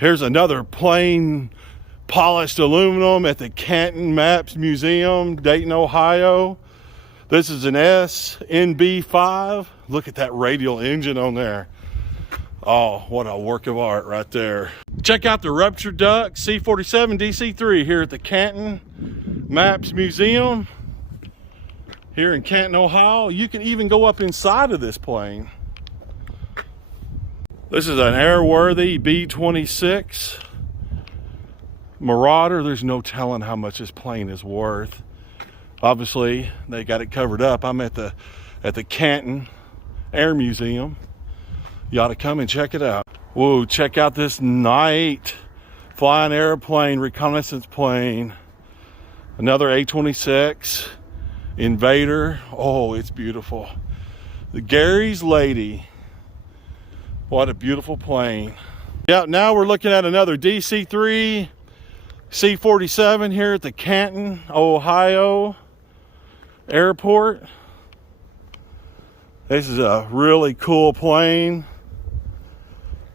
Here's another plain polished aluminum at the Canton Maps Museum, Dayton, Ohio. This is an SNB5. Look at that radial engine on there. Oh, what a work of art right there. Check out the ruptured duct C-47 DC-3 here at the Canton Maps Museum here in Canton, Ohio. You can even go up inside of this plane. This is an airworthy B-26 Marauder. There's no telling how much this plane is worth. Obviously, they got it covered up. I'm at the Canton Air Museum. You ought to come and check it out. Whoa, check out this night flying airplane, reconnaissance plane. Another A-26 Invader. Oh, it's beautiful. The Gary's Lady. What a beautiful plane. Yeah, now we're looking at another DC-3 C-47 here at the Canton, Ohio airport. This is a really cool plane.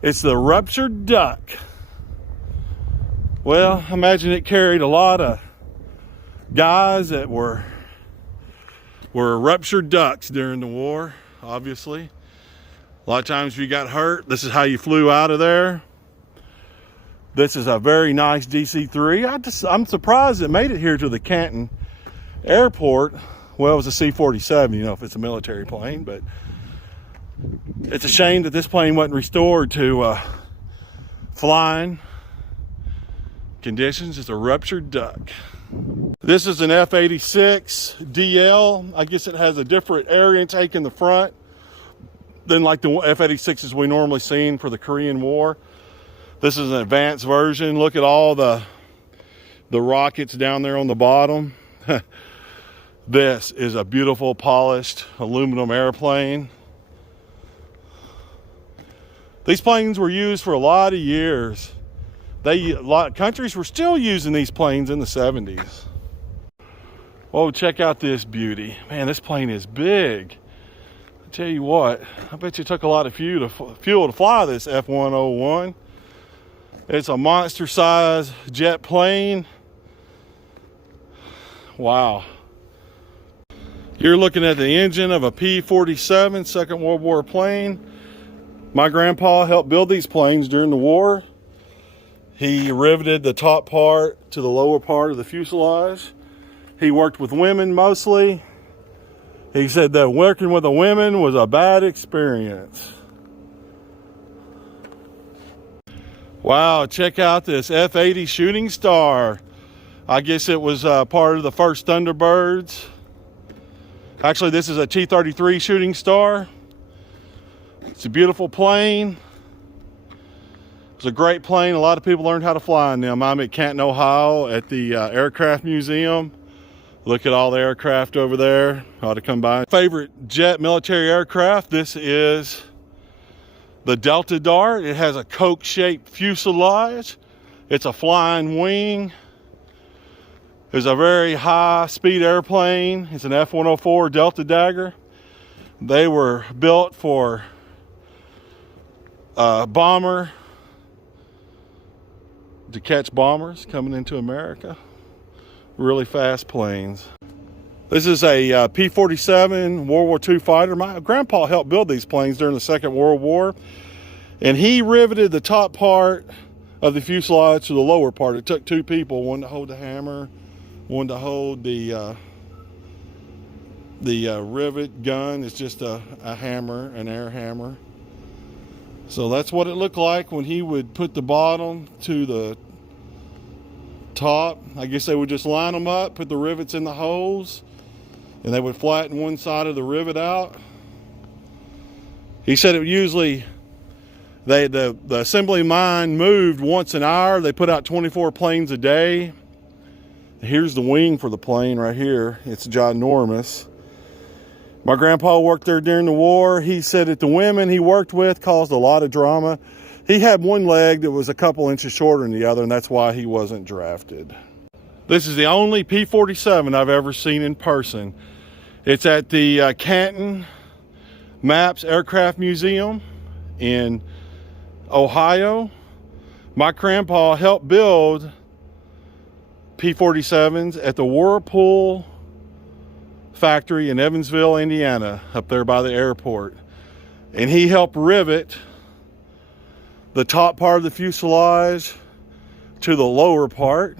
It's the ruptured duck. Well, imagine it carried a lot of guys that were ruptured ducks during the war, obviously. A lot of times if you got hurt, this is how you flew out of there. This is a very nice DC-3. I'm surprised it made it here to the Canton airport. Well, it was a C-47, you know, if it's a military plane, but it's a shame that this plane wasn't restored to flying conditions. It's a ruptured duck. This is an F-86 DL. I guess it has a different air intake in the front than like the F-86s we normally seen for the Korean War. This is an advanced version. Look at all the rockets down there on the bottom. This is a beautiful polished aluminum airplane. These planes were used for a lot of years. A lot of countries were still using these planes in the 70s. Oh, check out this beauty. Man, this plane is big. I tell you what, I bet you it took a lot of fuel to fly this F-101. It's a monster size jet plane. Wow. You're looking at the engine of a P-47 Second World War plane. My grandpa helped build these planes during the war. He riveted the top part to the lower part of the fuselage. He worked with women mostly. He said that working with the women was a bad experience. Wow, check out this F-80 Shooting Star. I guess it was part of the first Thunderbirds. Actually, this is a T-33 Shooting Star. It's a beautiful plane. It's a great plane. A lot of people learned how to fly in them. I'm at Canton, Ohio at the Aircraft Museum. Look at all the aircraft over there. Ought to come by. Favorite jet military aircraft. This is the Delta Dart. It has a Coke-shaped fuselage. It's a flying wing. It's a very high-speed airplane. It's an F-104 Delta Dagger. They were built for bomber, to catch bombers coming into America. Really fast planes. This is a P-47 World War II fighter. My grandpa helped build these planes during the Second World War, and he riveted the top part of the fuselage to the lower part. It took two people, one to hold the hammer, one to hold the rivet gun. It's just a hammer, an air hammer. So that's what it looked like when he would put the bottom to the top. I guess they would just line them up, put the rivets in the holes, and they would flatten one side of the rivet out. He said it usually, the assembly line moved once an hour. They put out 24 planes a day. Here's the wing for the plane right here. It's ginormous. My grandpa worked there during the war. He said that the women he worked with caused a lot of drama. He had one leg that was a couple inches shorter than the other, and that's why he wasn't drafted. This is the only P-47 I've ever seen in person. It's at the Canton Maps Aircraft Museum in Ohio. My grandpa helped build P-47s at the Whirlpool factory in Evansville, Indiana, up there by the airport. And he helped rivet the top part of the fuselage to the lower part,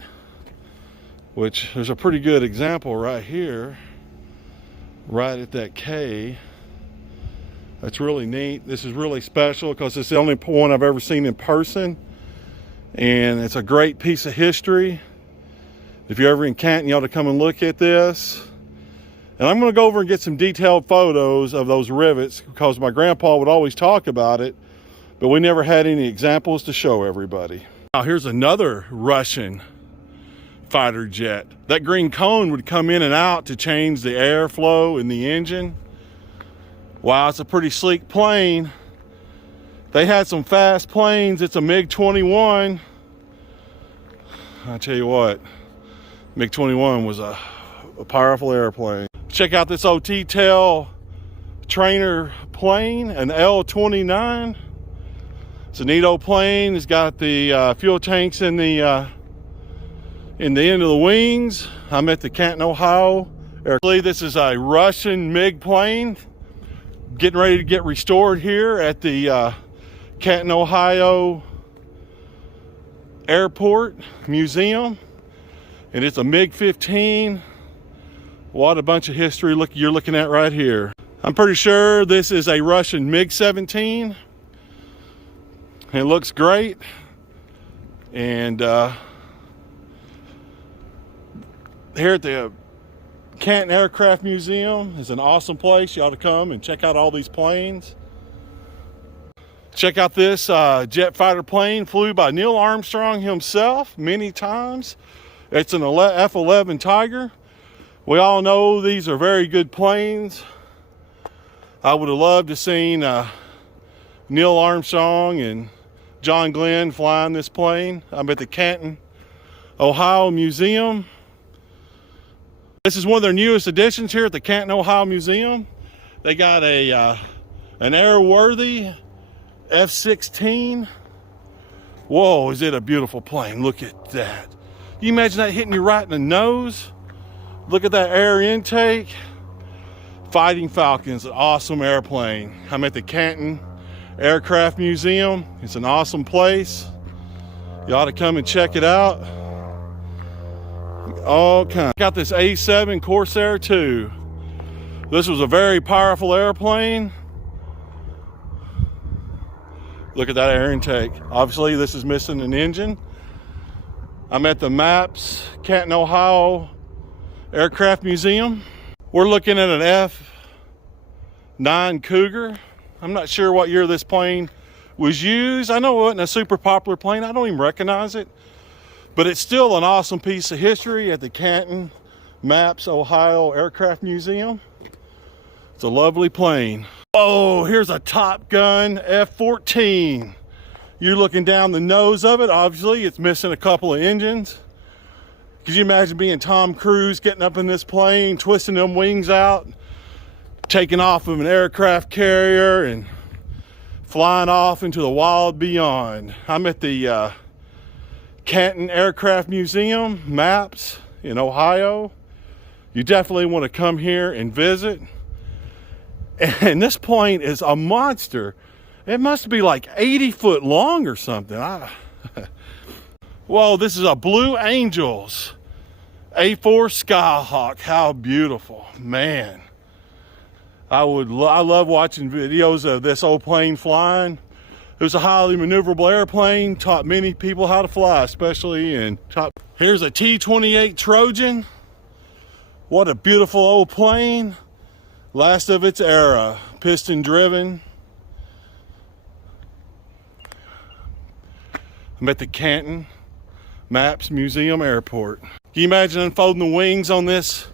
which there's a pretty good example right here, right at that K. That's really neat. This is really special because it's the only one I've ever seen in person, and it's a great piece of history. If you're ever in Canton, you ought to come and look at this. And I'm going to go over and get some detailed photos of those rivets because my grandpa would always talk about it, but we never had any examples to show everybody. Now here's another Russian fighter jet. That green cone would come in and out to change the airflow in the engine. Wow, it's a pretty sleek plane. They had some fast planes. It's a MiG-21. I tell you what, MiG-21 was a powerful airplane. Check out this old T-tail trainer plane, an L-29. It's a neat old plane. It's got the fuel tanks in the end of the wings. I'm at the Canton, Ohio. This is a Russian MiG plane getting ready to get restored here at the Canton, Ohio Airport Museum. And it's a MiG-15. What a bunch of history you're looking at right here. I'm pretty sure this is a Russian MiG-17. It looks great. And here at the Canton Aircraft Museum is an awesome place. You ought to come and check out all these planes. Check out this jet fighter plane, flew by Neil Armstrong himself many times. It's an F-11 Tiger. We all know these are very good planes. I would have loved to seen Neil Armstrong and John Glenn flying this plane. I'm at the Canton, Ohio Museum. This is one of their newest additions here at the Canton, Ohio Museum. They got an airworthy F-16. Whoa, is it a beautiful plane? Look at that. Can you imagine that hitting you right in the nose? Look at that air intake. Fighting Falcon's an awesome airplane. I'm at the Canton Aircraft Museum. It's an awesome place. You ought to come and check it out. All kinds. Got this A7 Corsair 2. This was a very powerful airplane. Look at that air intake. Obviously, this is missing an engine. I'm at the MAPS Canton, Ohio Aircraft Museum. We're looking at an F9 Cougar. I'm not sure what year this plane was used. I know it wasn't a super popular plane. I don't even recognize it. But it's still an awesome piece of history at the Canton MAPS Ohio Aircraft Museum. It's a lovely plane. Oh, here's a Top Gun F-14. You're looking down the nose of it. Obviously, it's missing a couple of engines. Could you imagine being Tom Cruise, getting up in this plane, twisting them wings out, taking off of an aircraft carrier and flying off into the wild beyond? I'm at the Canton Aircraft Museum, MAPS, in Ohio. You definitely want to come here and visit. And this plane is a monster. It must be like 80 foot long or something. Whoa, this is a Blue Angels A4 Skyhawk. How beautiful, man. I love watching videos of this old plane flying. It was a highly maneuverable airplane, taught many people how to fly, especially in top. Here's a T-28 Trojan. What a beautiful old plane. Last of its era, piston driven. I'm at the Canton MAPS Museum Airport. Can you imagine unfolding the wings on this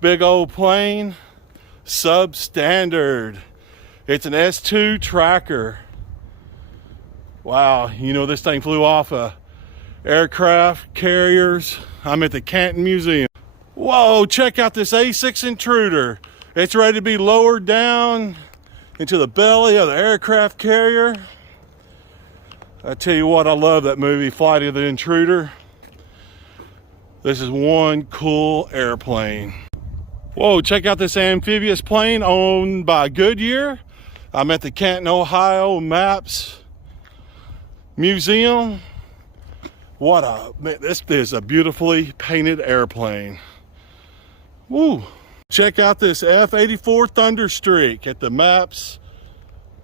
big old plane? Substandard. It's an S2 tracker. Wow, you know this thing flew off aircraft carriers. I'm at the Canton Museum. Whoa, check out this A6 Intruder. It's ready to be lowered down into the belly of the aircraft carrier. I tell you what, I love that movie, Flight of the Intruder. This is one cool airplane. Whoa, check out this amphibious plane owned by Goodyear. I'm at the Canton, Ohio Maps Museum. This is a beautifully painted airplane. Woo. Check out this F-84 Thunderstreak at the Maps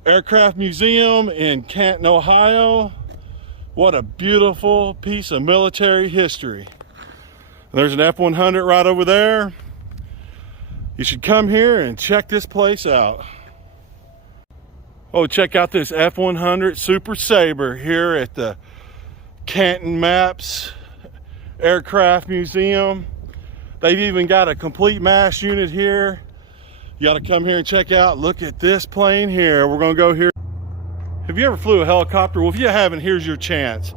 Aircraft Museum in Canton, Ohio. What a beautiful piece of military history. There's an F-100 right over there. You should come here and check this place out. Oh, check out this F-100 Super Sabre here at the Canton Maps Aircraft Museum. They've even got a complete MASH unit here. You got to come here and check out. Look at this plane here. We're going to go here. Have you ever flew a helicopter? Well, if you haven't, here's your chance.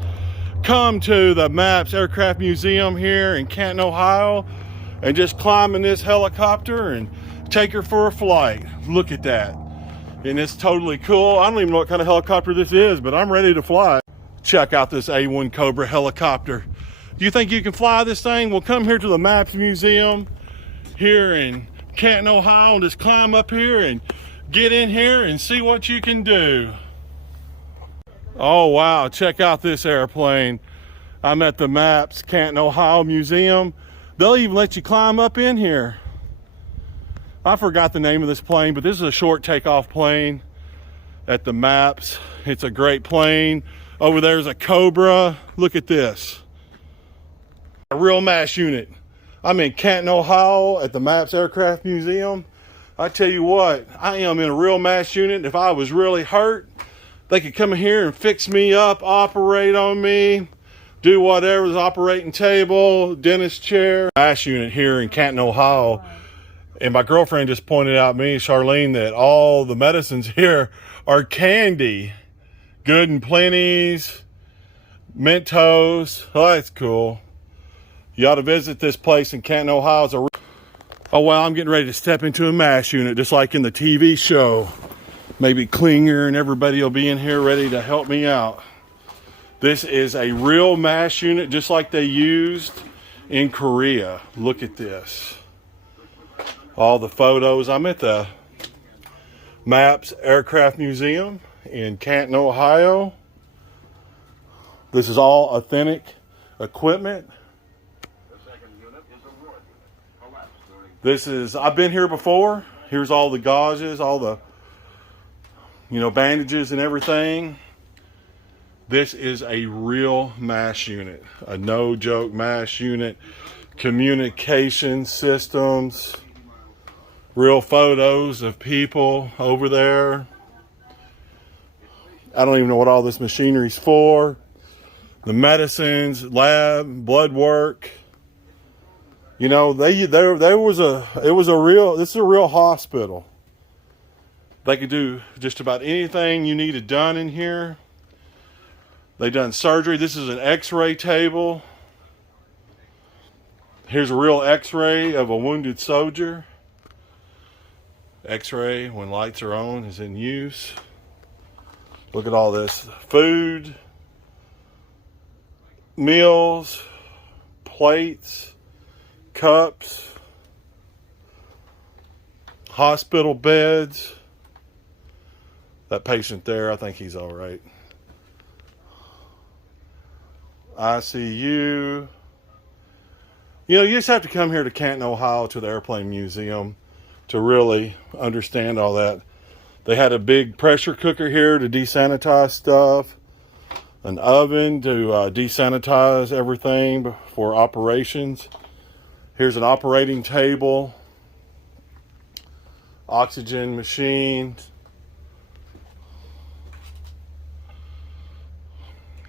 Come to the Maps Aircraft Museum here in Canton, Ohio, and just climb in this helicopter and take her for a flight. Look at that. And it's totally cool. I don't even know what kind of helicopter this is, but I'm ready to fly. Check out this A1 Cobra helicopter. Do you think you can fly this thing? Well, come here to the Maps Museum here in Canton, Ohio, and just climb up here and get in here and see what you can do. Oh, wow. Check out this airplane. I'm at the Maps Canton, Ohio Museum. They'll even let you climb up in here. I forgot the name of this plane, but this is a short takeoff plane at the Maps. It's a great plane. Over there's a Cobra. Look at this. A real MASH unit. I'm in Canton, Ohio at the Maps Aircraft Museum. I tell you what, I am in a real MASH unit. If I was really hurt, they could come in here and fix me up, operate on me, do whatever, the operating table, dentist chair. MASH unit here in Canton, Ohio. And my girlfriend just pointed out me, Charlene, that all the medicines here are candy. Good and Plenty's, Mentos. Oh, that's cool. You ought to visit this place in Canton, Ohio. Oh, well, I'm getting ready to step into a MASH unit, just like in the TV show. Maybe Klinger and everybody will be in here ready to help me out. This is a real MASH unit, just like they used in Korea. Look at this. All the photos. I'm at the Maps Aircraft Museum in Canton, Ohio. This is all authentic equipment. I've been here before. Here's all the gauges, all the, bandages and everything. This is a real MASH unit, a no joke MASH unit. Communication systems, real photos of people over there. I don't even know what all this machinery's for. The medicines, lab, blood work. This is a real hospital. They could do just about anything you needed done in here. They done surgery. This is an x-ray table. Here's a real x-ray of a wounded soldier. X-ray, when lights are on, is in use. Look at all this. Food, meals, plates, cups, hospital beds. That patient there, I think he's all right. ICU. You just have to come here to Canton, Ohio, to the Airplane Museum to really understand all that. They had a big pressure cooker here to desanitize stuff, an oven to desanitize everything for operations. Here's an operating table, oxygen machine,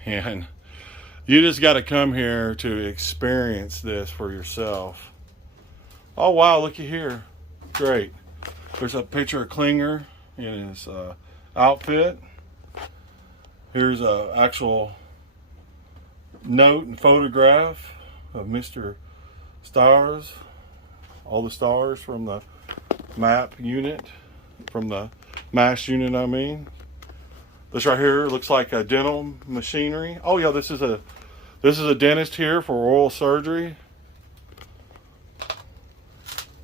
and you just got to come here to experience this for yourself. Oh wow, looky here. Great. There's a picture of Klinger in his outfit. Here's an actual note and photograph of Mr. Stars. All the stars from the map unit, from the MASH unit, I mean. This right here looks like a dental machinery. Oh yeah, this is a dentist here for oral surgery.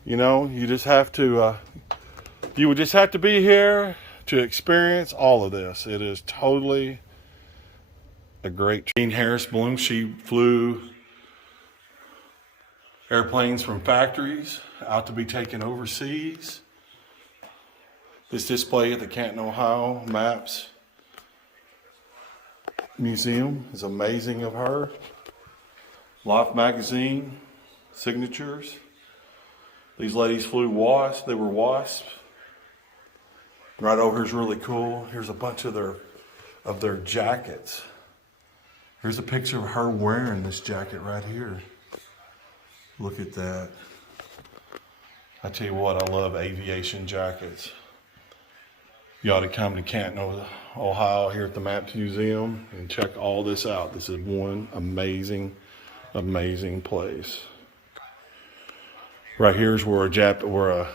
You know, you just have to you would just have to be here to experience all of this. It is totally a great trip. Harris Bloom, she flew airplanes from factories out to be taken overseas. This display at the Canton, Ohio Maps Museum is amazing of her. Life magazine signatures. These ladies flew WASP. They were WASP. Right over here is really cool. Here's a bunch of their jackets. Here's a picture of her wearing this jacket right here. Look at that. I tell you what, I love aviation jackets. You ought to come to Canton, Ohio, here at the Maps Museum and check all this out. This is one amazing, amazing place. Right here is where a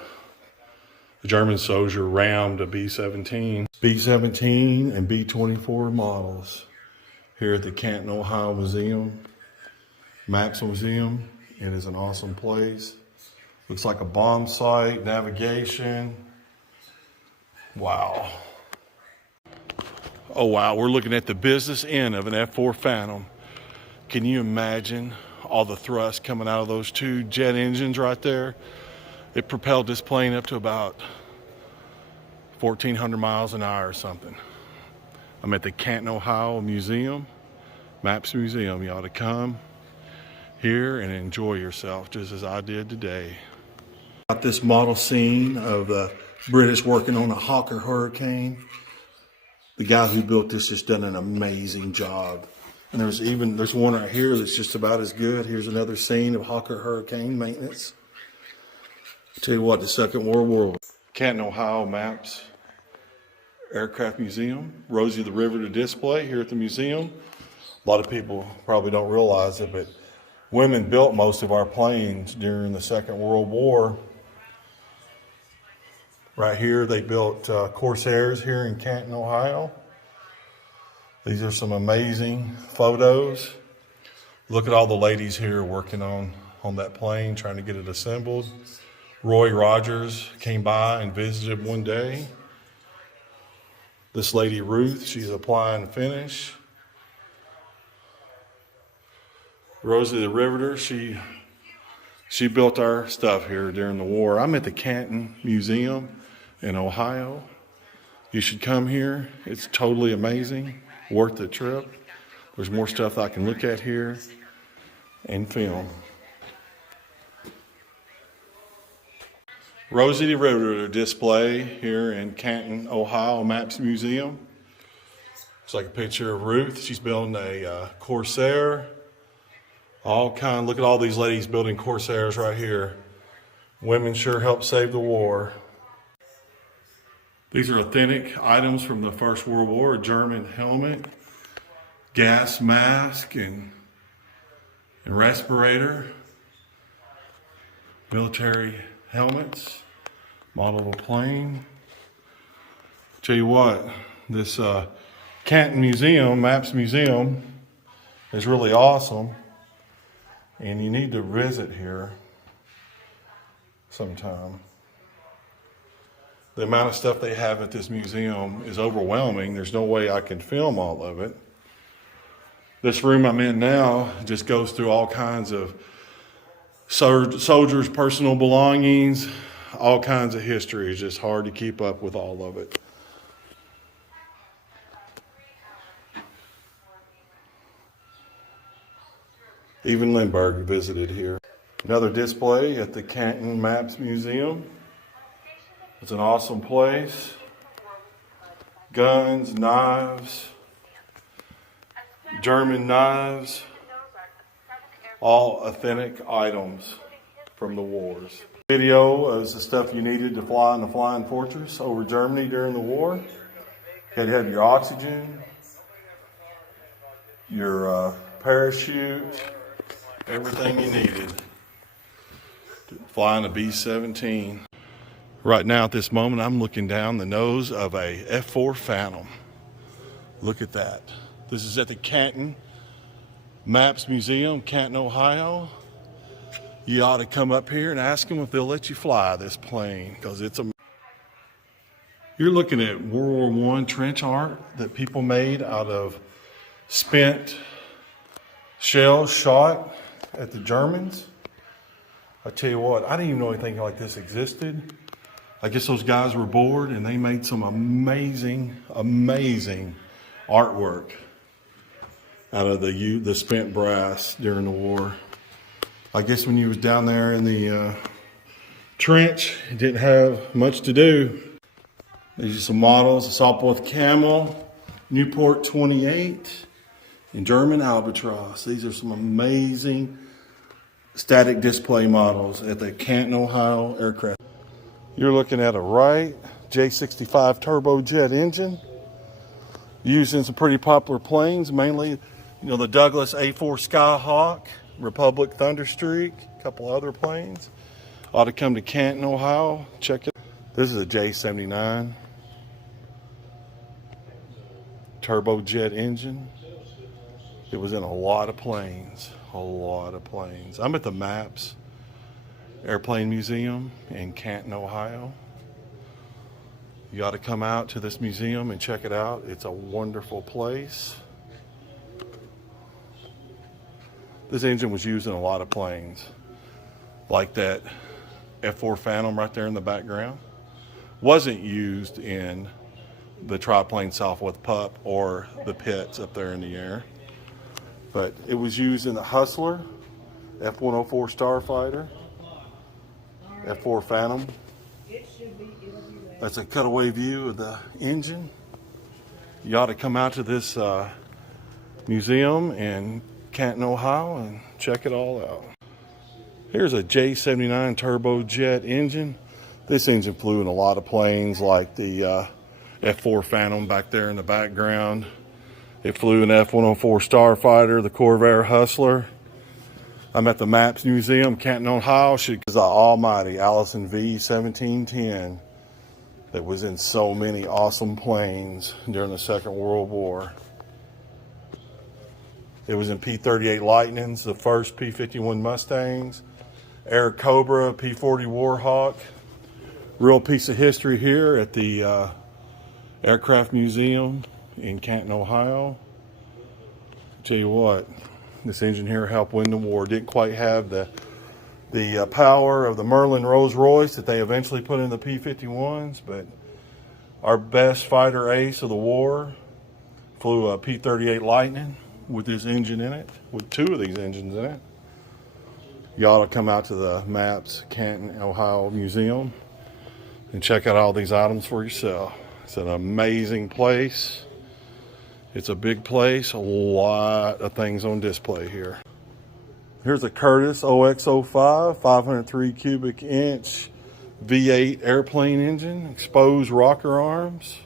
German soldier rammed a B-17. B-17 and B-24 models here at the Canton, Ohio Museum, Maps Museum. It is an awesome place. Looks like a bomb site, navigation. Wow. Oh wow, we're looking at the business end of an F-4 Phantom. Can you imagine all the thrust coming out of those two jet engines right there? It propelled this plane up to about 1,400 miles an hour or something. I'm at the Canton, Ohio Museum, Maps Museum. You ought to come here and enjoy yourself just as I did today. Got this model scene of the British working on a Hawker Hurricane. The guy who built this has done an amazing job. And there's one right here that's just about as good. Here's another scene of Hawker Hurricane maintenance. Tell you what, the Second World War. Canton, Ohio Maps Aircraft Museum. Rosie the Riveter display here at the museum. A lot of people probably don't realize it, but women built most of our planes during the Second World War. Right here, they built Corsairs here in Canton, Ohio. These are some amazing photos. Look at all the ladies here working on that plane, trying to get it assembled. Roy Rogers came by and visited one day. This lady, Ruth, she's applying finish. Rosie the Riveter, she built our stuff here during the war. I'm at the Canton Museum in Ohio. You should come here. It's totally amazing. Worth the trip. There's more stuff I can look at here and film. Rosie the Riveter display here in Canton, Ohio Maps Museum. It's like a picture of Ruth. She's building a Corsair. Look at all these ladies building Corsairs right here. Women sure helped save the war. These are authentic items from the First World War. A German helmet, gas mask, and respirator. Military helmets. Model of a plane. Tell you what, this Canton Museum, Maps Museum, is really awesome. And you need to visit here sometime. The amount of stuff they have at this museum is overwhelming. There's no way I can film all of it. This room I'm in now just goes through all kinds of soldiers' personal belongings, all kinds of history. It's just hard to keep up with all of it. Even Lindbergh visited here. Another display at the Canton Maps Museum. It's an awesome place. Guns, knives, German knives, all authentic items from the wars. Video is the stuff you needed to fly in the Flying Fortress over Germany during the war. You had to have your oxygen, your parachute, everything you needed to fly in a B-17. Right now at this moment, I'm looking down the nose of a F-4 Phantom. Look at that. This is at the Canton Maps Museum, Canton, Ohio. You ought to come up here and ask them if they'll let you fly this plane, because it's a... You're looking at World War I trench art that people made out of spent shells shot at the Germans. I tell you what, I didn't even know anything like this existed. I guess those guys were bored and they made some amazing, amazing artwork out of the spent brass during the war. I guess when you was down there in the trench, you didn't have much to do. These are some models: a Sopwith Camel, Newport 28, and German Albatross. These are some amazing static display models at the Canton, Ohio aircraft. You're looking at a Wright J65 turbojet engine used in some pretty popular planes, mainly, the Douglas A4 Skyhawk, Republic Thunderstreak, a couple other planes. Ought to come to Canton, Ohio. Check it. This is a J79 turbojet engine. It was in a lot of planes, I'm at the Maps Airplane Museum in Canton, Ohio. You ought to come out to this museum and check it out. It's a wonderful place. This engine was used in a lot of planes, like that F4 Phantom right there in the background. Wasn't used in the triplane Southwest Pup or the Pitts up there in the air, but it was used in the Hustler, F-104 Starfighter, F4 Phantom. That's a cutaway view of the engine. You ought to come out to this museum in Canton, Ohio, and check it all out. Here's a J79 turbojet engine. This engine flew in a lot of planes, like the F4 Phantom back there in the background. It flew an F-104 Starfighter, the Corvair Hustler. I'm at the Maps Museum, Canton, Ohio. It's the almighty Allison V1710 that was in so many awesome planes during the Second World War. It was in P-38 Lightnings, the first P-51 Mustangs, Air Cobra, P-40 Warhawk. Real piece of history here at the Aircraft Museum in Canton, Ohio. Tell you what, this engine here helped win the war. Didn't quite have the power of the Merlin Rolls Royce that they eventually put in the P-51s, but our best fighter ace of the war flew a P-38 Lightning with this engine in it, with two of these engines in it. You ought to come out to the Maps Canton, Ohio Museum and check out all these items for yourself. It's an amazing place. It's a big place, a lot of things on display here. Here's a Curtiss OX-05, 503 cubic inch V8 airplane engine, exposed rocker arms.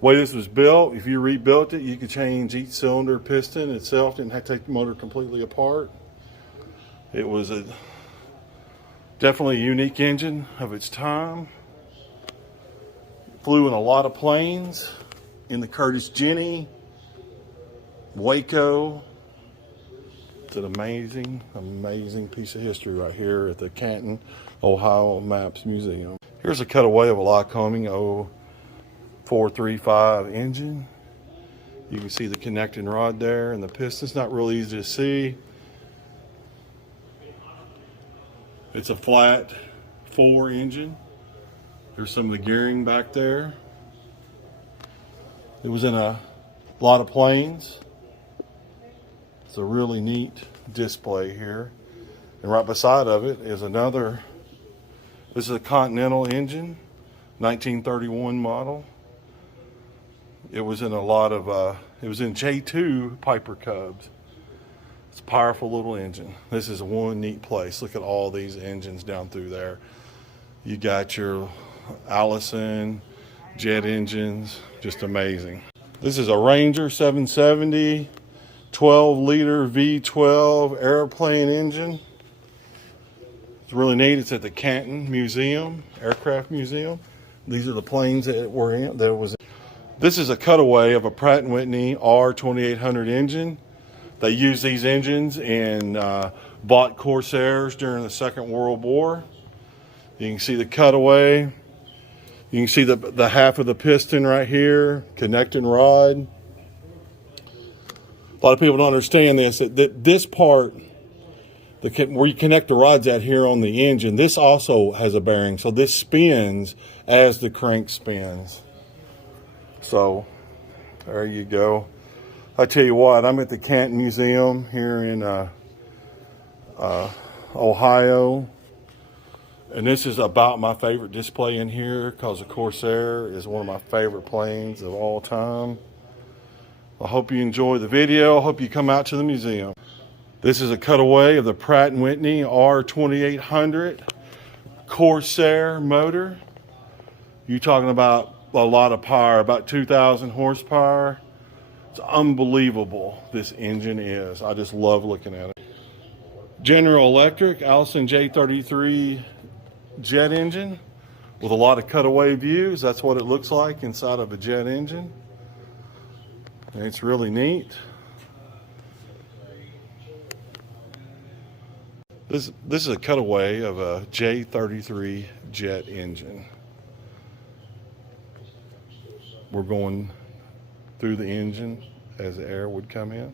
The way this was built, if you rebuilt it, you could change each cylinder piston itself, didn't have to take the motor completely apart. It was definitely a unique engine of its time. Flew in a lot of planes, in the Curtiss Jenny, Waco. It's an amazing, amazing piece of history right here at the Canton, Ohio Maps Museum. Here's a cutaway of a Lycoming 0435 engine. You can see the connecting rod there and the piston's not really easy to see. It's a flat 4 engine. There's some of the gearing back there. It was in a lot of planes. It's a really neat display here. And right beside of it is another, this is a Continental engine, 1931 model. It was in a lot of, it was in J2 Piper Cubs. It's a powerful little engine. This is one neat place. Look at all these engines down through there. You got your Allison jet engines, just amazing. This is a Ranger 770 12-liter V12 airplane engine. It's really neat. It's at the Canton Museum, Aircraft Museum. These are the planes that were in. This is a cutaway of a Pratt & Whitney R2800 engine. They used these engines in bought Corsairs during the Second World War. You can see the cutaway. You can see the half of the piston right here, connecting rod. A lot of people don't understand this, that this part, where you connect the rods at here on the engine, this also has a bearing. So this spins as the crank spins. So there you go. I tell you what, I'm at the Canton Museum here in Ohio. And this is about my favorite display in here because the Corsair is one of my favorite planes of all time. I hope you enjoy the video. I hope you come out to the museum. This is a cutaway of the Pratt & Whitney R2800 Corsair motor. You're talking about a lot of power, about 2,000 horsepower. It's unbelievable, this engine is. I just love looking at it. General Electric Allison J33 jet engine with a lot of cutaway views. That's what it looks like inside of a jet engine. And it's really neat. This is a cutaway of a J33 jet engine. We're going through the engine as the air would come in.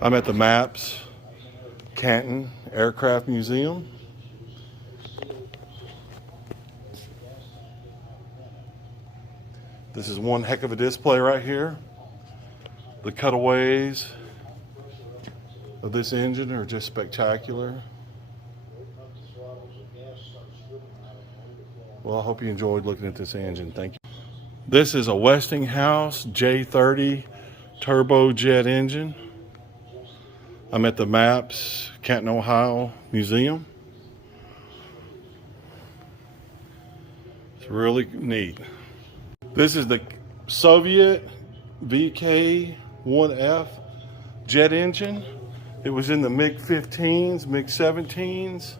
I'm at the MAPS Canton Aircraft Museum. This is one heck of a display right here. The cutaways of this engine are just spectacular. Well, I hope you enjoyed looking at this engine. Thank you. This is a Westinghouse J30 turbojet engine. I'm at the MAPS Canton, Ohio Museum. It's really neat. This is the Soviet VK-1F jet engine. It was in the MiG-15s, MiG-17s.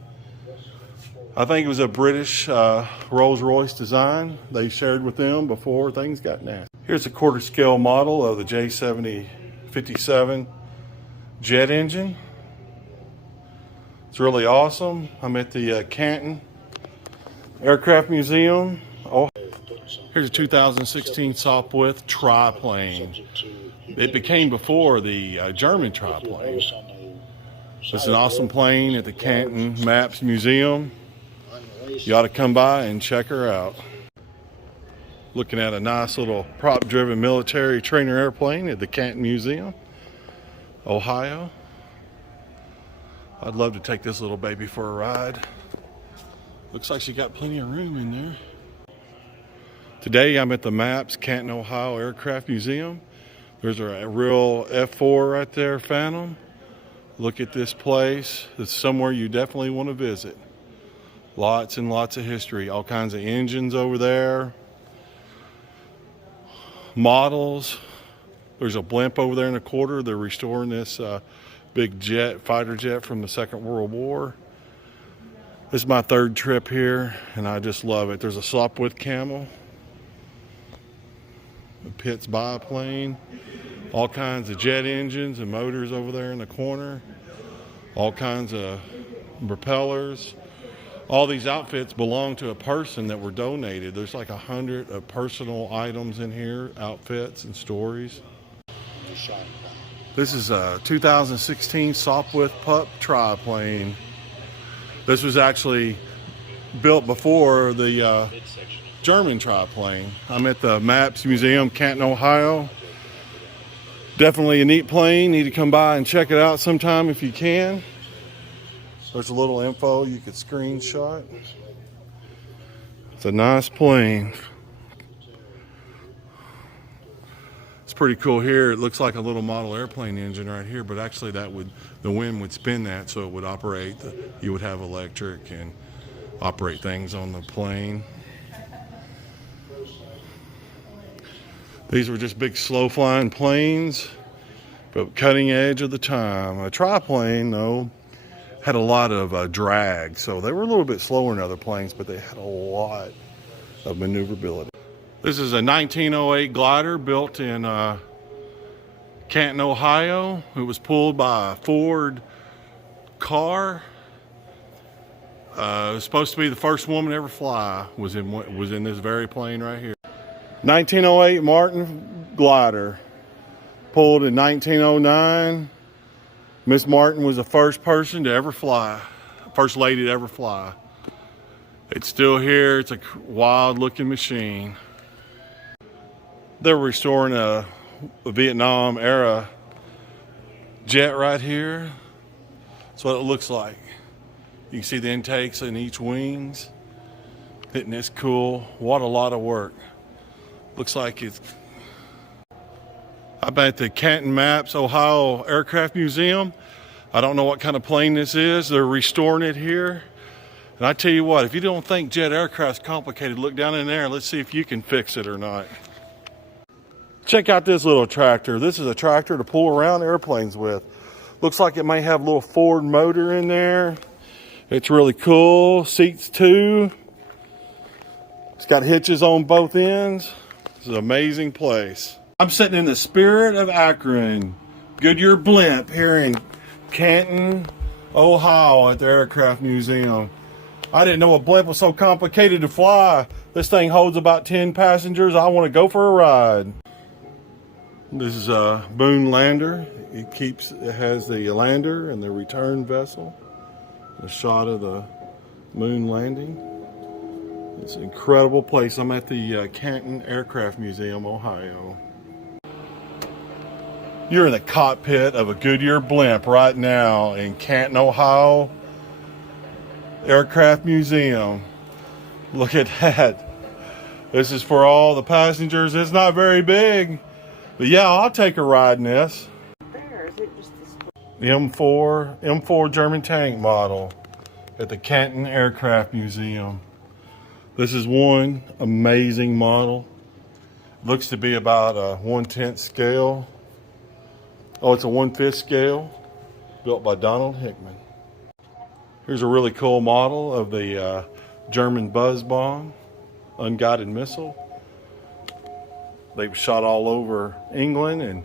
I think it was a British Rolls-Royce design they shared with them before things got nasty. Here's a quarter scale model of the J7057 jet engine. It's really awesome. I'm at the Canton Aircraft Museum. Oh, here's a 2016 Sopwith triplane. It became before the German triplane. It's an awesome plane at the Canton MAPS Museum. You ought to come by and check her out. Looking at a nice little prop-driven military trainer airplane at the Canton Museum, Ohio. I'd love to take this little baby for a ride. Looks like she got plenty of room in there. Today I'm at the MAPS Canton, Ohio Aircraft Museum. There's a real F4 right there, Phantom. Look at this place. It's somewhere you definitely want to visit. Lots and lots of history. All kinds of engines over there. Models. There's a blimp over there in the corner. They're restoring this big jet, fighter jet from the Second World War. This is my third trip here, and I just love it. There's a Sopwith Camel. A Pitts biplane. All kinds of jet engines and motors over there in the corner. All kinds of propellers. All these outfits belong to a person that were donated. There's like 100 personal items in here, outfits and stories. This is a 2016 Sopwith Pup triplane. This was actually built before the German triplane. I'm at the MAPS Museum, Canton, Ohio. Definitely a neat plane. Need to come by and check it out sometime if you can. There's a little info you could screenshot. It's a nice plane. It's pretty cool here. It looks like a little model airplane engine right here, but actually the wind would spin that so it would operate. You would have electric and operate things on the plane. These were just big slow flying planes, but cutting edge of the time. A triplane though had a lot of drag, so they were a little bit slower than other planes, but they had a lot of maneuverability. This is a 1908 glider built in Canton, Ohio. It was pulled by a Ford car. It was supposed to be the first woman to ever fly. Was in this very plane right here. 1908 Martin glider, pulled in 1909. Miss Martin was the first person to ever fly, first lady to ever fly. It's still here. It's a wild looking machine. They're restoring a Vietnam era jet right here. That's what it looks like. You can see the intakes in each wings. Isn't this cool? What a lot of work. Looks like it's... I'm at the Canton Maps, Ohio Aircraft Museum. I don't know what kind of plane this is. They're restoring it here. And I tell you what, if you don't think jet aircraft's complicated, look down in there and let's see if you can fix it or not. Check out this little tractor. This is a tractor to pull around airplanes with. Looks like it may have a little Ford motor in there. It's really cool. Seats too. It's got hitches on both ends. It's an amazing place. I'm sitting in the spirit of Akron, Goodyear blimp here in Canton, Ohio at the Aircraft Museum. I didn't know a blimp was so complicated to fly. This thing holds about 10 passengers. I want to go for a ride. This is a Boone lander. It has the lander and the return vessel. A shot of the moon landing. It's an incredible place. I'm at the Canton Aircraft Museum, Ohio. You're in the cockpit of a Goodyear blimp right now in Canton, Ohio Aircraft Museum. Look at that. This is for all the passengers. It's not very big, but yeah, I'll take a ride in this. There, is it just The M4 German tank model at the Canton Aircraft Museum. This is one amazing model. Looks to be about a 1/10 scale. Oh, it's a 1/5 scale, built by Donald Hickman. Here's a really cool model of the German buzz bomb, unguided missile. They've shot all over England, and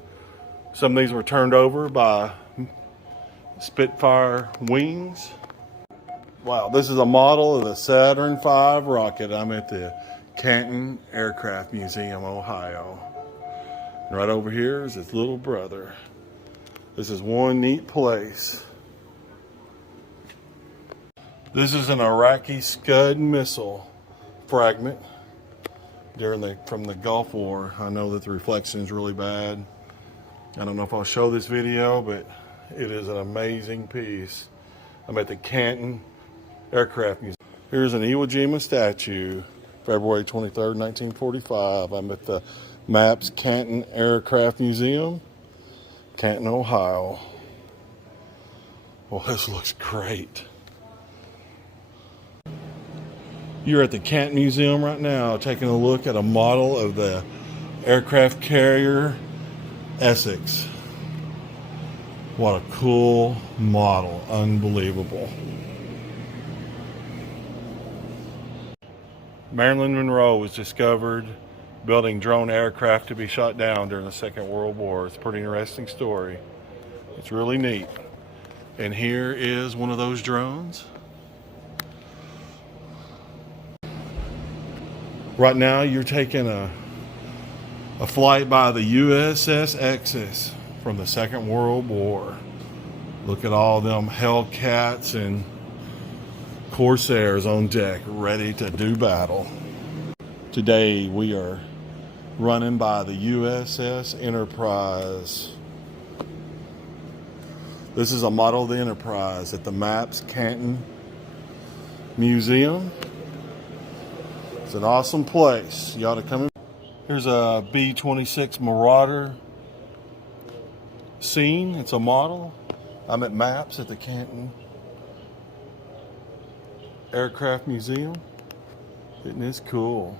some of these were turned over by Spitfire wings. Wow, this is a model of the Saturn V rocket. I'm at the Canton Aircraft Museum, Ohio. And right over here is its little brother. This is one neat place. This is an Iraqi Scud missile fragment from the Gulf War. I know that the reflection is really bad. I don't know if I'll show this video, but it is an amazing piece. I'm at the Canton Aircraft Museum. Here's an Iwo Jima statue, February 23rd, 1945. I'm at the Maps Canton Aircraft Museum, Canton, Ohio. Well, this looks great. You're at the Canton Museum right now, taking a look at a model of the aircraft carrier Essex. What a cool model, unbelievable. Marilyn Monroe was discovered building drone aircraft to be shot down during the Second World War. It's a pretty interesting story. It's really neat. And here is one of those drones. Right now you're taking a flight by the USS Essex from the Second World War. Look at all them Hellcats and Corsairs on deck, ready to do battle. Today we are running by the USS Enterprise. This is a model of the Enterprise at the Maps Canton Museum. It's an awesome place. You ought to come in. Here's a B-26 Marauder scene. It's a model. I'm at Maps at the Canton Aircraft Museum. Isn't this cool?